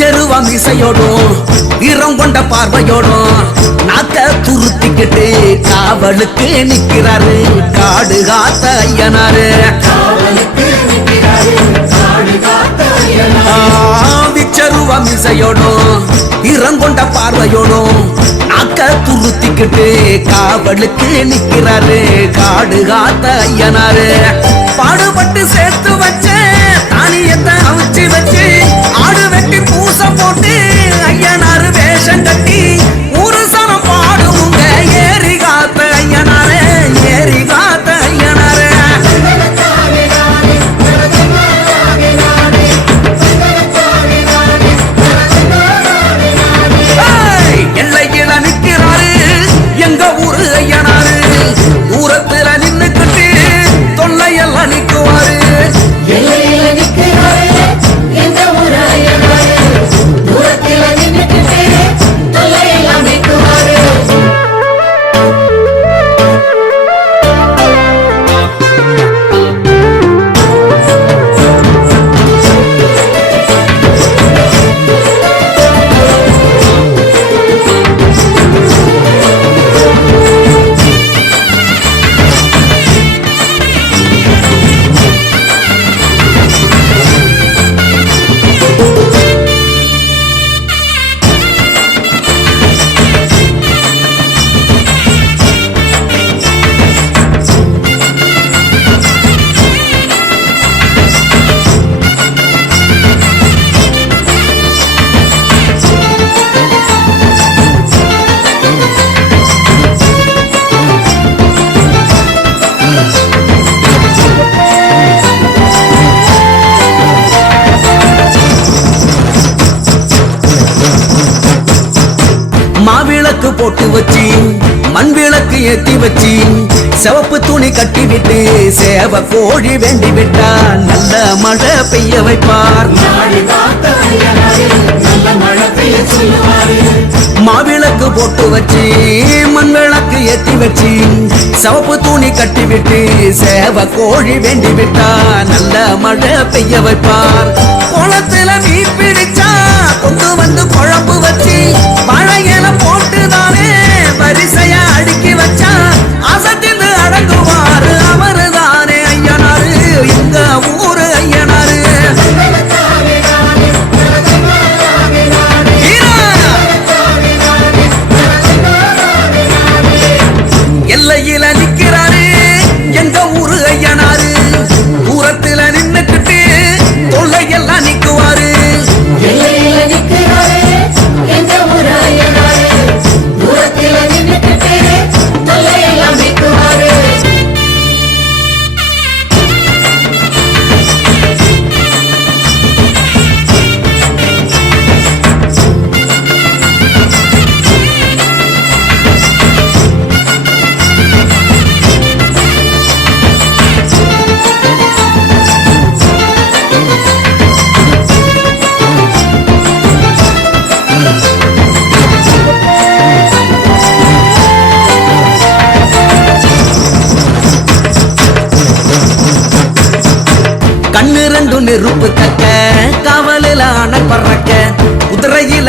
விச்சருவம் இசையோடும் வீரம் கொண்ட பார்வையோடும் நாக்க துருத்திக்கிட்டு காவலுக்கு நிக்கிறாரு காடு காத்த ஐயனாரு. விச்சருவம் இசையோடும் வீரம் கொண்ட பார்வையோடும் நாக்க துருத்திக்கிட்டு காவலுக்கு நிக்கிறாரு காடு காத்த ஐயனாரு. பாடுபட்டு சேர்த்து வச்ச தானியத்தை அவிச்சு வச்சு ஆடு வெட்டி பூச போட்டு ஐயனாரு வேஷம் கட்டி ஒரு சனம் பாடுங்க ஏறி காத்த ஐயனாரு ஏறி காத்த ஐயனாரு. எல்லையில நிக்கிறாரு எங்க ஊரு ஐயனாரு. தூரத்துல நின்னுக்கிட்டு தொல்லையெல்லாம் நிக்குவாரு. மாவிளக்கு போட்டு வச்சு மண் விளக்கு ஏத்தி வச்சு சிவப்பு துணி கட்டி விட்டு சேவ கோழி வேண்டி விட்டா நல்ல மழை பெய்ய வைப்பார். மாவிளக்கு போட்டு வச்சு மண் விளக்கு ஏத்தி வச்சு சிவப்பு துணி கட்டி விட்டு சேவ கோழி வேண்டி விட்டா நல்ல மழை பெய்ய வைப்பார். குளத்துல மீன் பிடிச்சா கொண்டு வந்து குழம்பு வச்சு மழையில போட்டுதானே வரிசையா அடுக்கி வச்சா அசத்திந்து அடங்குவாரு அவரு தானே ஐயனாரு எங்க ஊரு ஐயனாரு. எல்லையில நிக்கிறாரு எங்க ஊரு ஐயனாரு. தூரத்துல நின்னுக்கிட்டு தொல்லையெல்லாம் நிக்குவாரு. கண்ணு ரெண்டு நெருப்பு தக்க காவலில் ஆன பறக்க குதிரையில